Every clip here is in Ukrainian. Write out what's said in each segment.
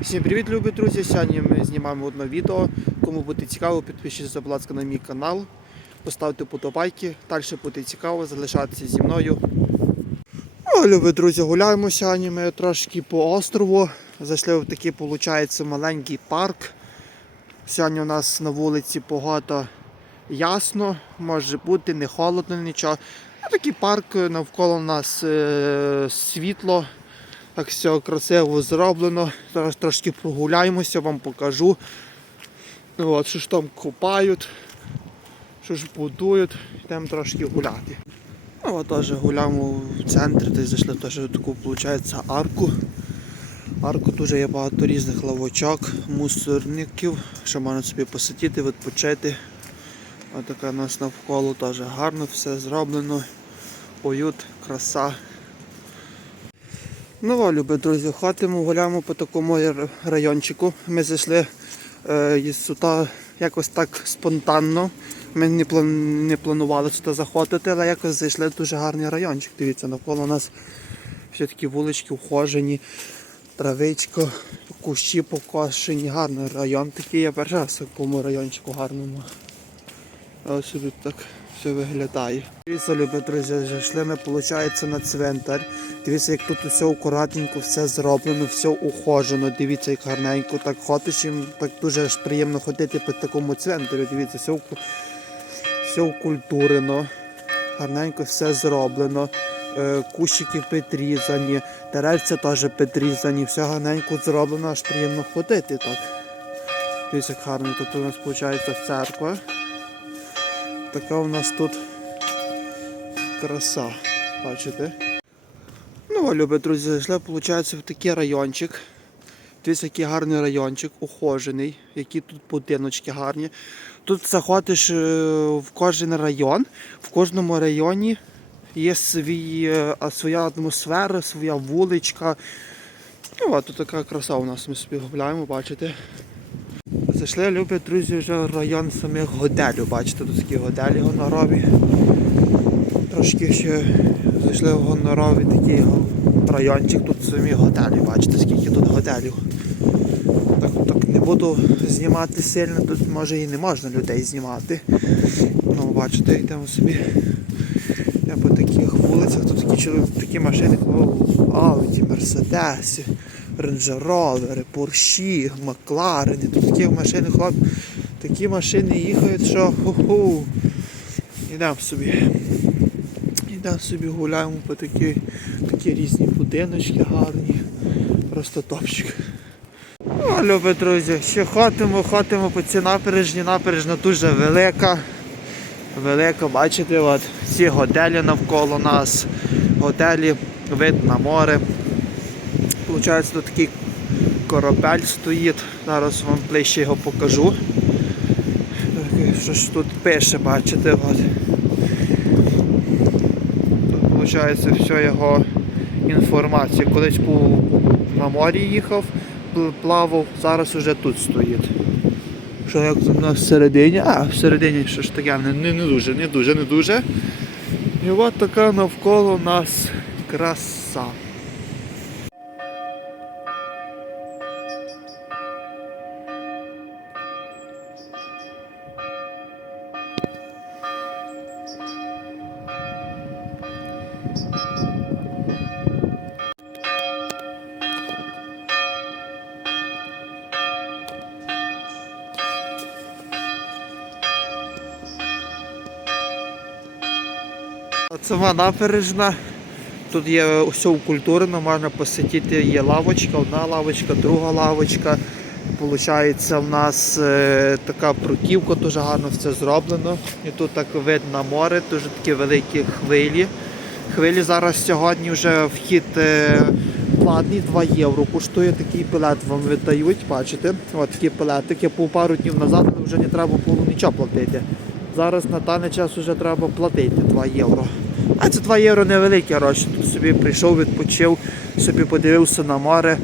Всім привіт, любі друзі! Сьогодні ми знімаємо одне відео. Кому буде цікаво, підпишіться, будь ласка, на мій канал, поставте подобайки. Далі буде цікаво, залишатися зі мною. О, любі друзі, гуляємо сьогодні. Ми трошки по острову. Зайшли в такий, виходить, маленький парк. Сьогодні у нас на вулиці погода ясно, може бути, не холодно, нічого. А такий парк навколо нас е- світло. Так все красиво зроблено. Зараз трошки прогуляємося, вам покажу. От, що ж там копають, що ж будують, йдемо трошки гуляти. Ну, теж гуляємо в центрі, десь зайшли теж таку, виходить, арку. Арку дуже є багато різних лавочок, мусорників, що можна собі посидіти, відпочити. Ось така у нас навколо теж гарно все зроблено. Уют, краса. О, любі друзі, ходимо, гуляємо по такому райончику. Ми зайшли е, сюди якось так спонтанно. Ми не, план, не планували сюди заходити, але якось зайшли дуже гарний райончик. Дивіться, навколо нас все такі вулички ухожені, травичка, кущі покошені, гарний район такий. Я перший раз в такому райончику гарному. Ось собі так все виглядає. Дивіться, любі друзі, зайшли ми, виходить, на цвинтар. Дивіться, як тут все акуратненько, все зроблено, все ухожено. Дивіться, як гарненько так ходиш, і так дуже ж приємно ходити по такому центрі. Дивіться, все, все укультурено, гарненько все зроблено. Е, Кущики підрізані, деревця теж підрізані, все гарненько зроблено, аж приємно ходити так. Дивіться, як гарно. Тут у нас виходить церква. Така у нас тут краса. Бачите? Ну, любі друзі, зайшли, виходить, в такий райончик. Дивіться, який гарний райончик, ухожений, які тут будиночки гарні. Тут заходиш е, в кожен район, в кожному районі є свій, е, своя атмосфера, своя вуличка. Ну, а тут така краса у нас, ми собі гуляємо, бачите. Зайшли, любі друзі, вже район самих готелів. Бачите, тут такі готелі гонорові. Трошки ще зайшли в гоноровий такий райончик, тут самі готелі, бачите, скільки тут готелів. Так, так не буду знімати сильно, тут може і не можна людей знімати. Ну, бачите, йдемо собі. Я по таких вулицях, тут такі, такі машини, Ауді, Мерседеси, рейнджеровери, Порші, Макларени, тут такі машини, хлоп, такі машини їхають, що ху-ху. Йдемо собі. Йдемо собі гуляємо по такі, такі різні будиночки гарні. Просто топчик. О, любі друзі, ще ходимо, ходимо по цій набережні. Набережна дуже велика. Велика, бачите, от ці готелі навколо нас. Готелі, вид на море. Получається, тут такий корабель стоїть. Зараз вам ближче його покажу. Що ж тут пише, бачите? От. Тут виходить все його інформація. Колись на морі їхав, плавав, зараз уже тут стоїть. Що як у всередині? А, всередині що ж таке, не, не, не дуже, не дуже, не дуже. І от така навколо нас краса. Сама набережна. Тут є все укультурено, можна посидіти, є лавочка, одна лавочка, друга лавочка. Получається, в нас е, така бруківка, дуже гарно все зроблено. І тут так видно море, дуже такі великі хвилі. Хвилі зараз сьогодні вже вхід е, платний 2 євро. Коштує такий білет вам видають, бачите? От такі білетики по пару днів назад вже не треба було нічого платити. Зараз на даний час вже треба платити 2 євро. А це 2 євро невеликі гроші. Тут собі прийшов, відпочив, собі подивився на море,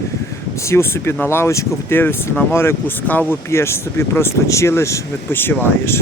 сів собі на лавочку, дивишся на море, якусь каву п'єш, собі просто чилиш, відпочиваєш.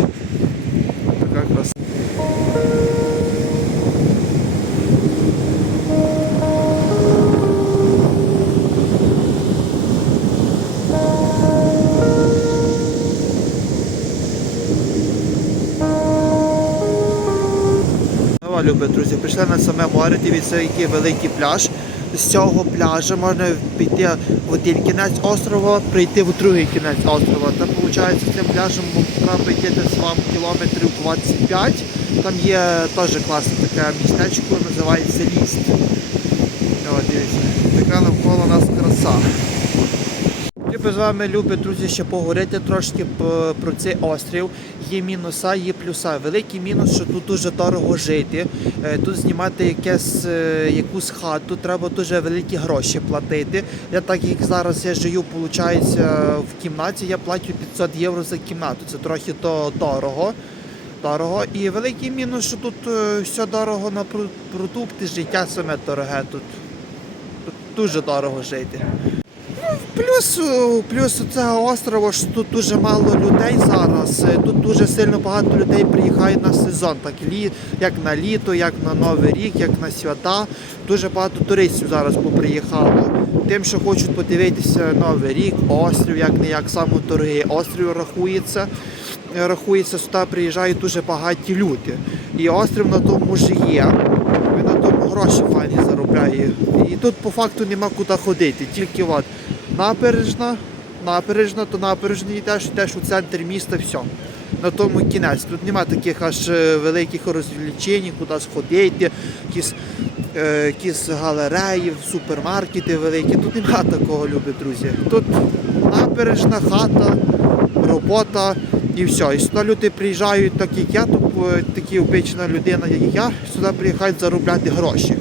Любі друзі, прийшли на саме море, дивіться, який великий пляж. З цього пляжу можна піти в один кінець острова, прийти в другий кінець острова. Там, виходить, цим пляжем треба прийти десь вам кілометрів 25. Там є теж класне таке містечко, називається Ліст. Дивіться, така навколо би з вами, любі друзі, ще поговорити трошки про цей острів. Є мінуса, є плюса. Великий мінус, що тут дуже дорого жити. Е, Тут знімати якесь, е, якусь хату, треба дуже великі гроші платити. Я так як зараз я живу, виходить, в кімнаті, я плачу 500 євро за кімнату. Це трохи то дорого. Дорого. І великий мінус, що тут е, все дорого на продукти, життя саме дороге. Тут, тут дуже дорого жити. Плюс, е, плюс цього острова, що тут дуже мало людей зараз. Е, Тут дуже сильно багато людей приїхають на сезон, так як на літо, як на Новий рік, як на свята. Дуже багато туристів зараз поприїхало. Тим, що хочуть подивитися Новий рік, острів, як не як саме дорогий острів рахується. Е, Рахується, сюди приїжджають дуже багаті люди. І острів на тому ж є. Він на тому гроші файні заробляє. І тут по факту нема куди ходити. Тільки от набережна, набережна, то набережна йдеш, йдеш у центр міста, все. На тому кінець. Тут нема таких аж е, великих розвлечень, куди сходити, якісь, е, якісь галереї, супермаркети великі. Тут нема такого, любі друзі. Тут набережна, хата, робота і все. І сюди люди приїжджають, так як я, тут е, такі обична людина, як я, сюди приїжджають заробляти гроші.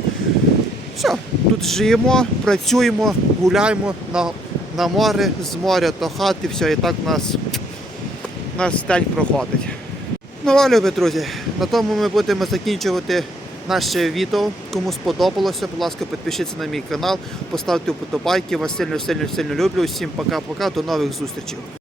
Все, тут живемо, працюємо, гуляємо на, на море, з моря до хати, все, і так у нас, у нас день проходить. Ну, а, любі друзі, на тому ми будемо закінчувати наше відео. Кому сподобалося, будь ласка, підпишіться на мій канал, поставте вподобайки. Вас сильно, сильно, сильно люблю. Всім пока-пока, до нових зустрічей.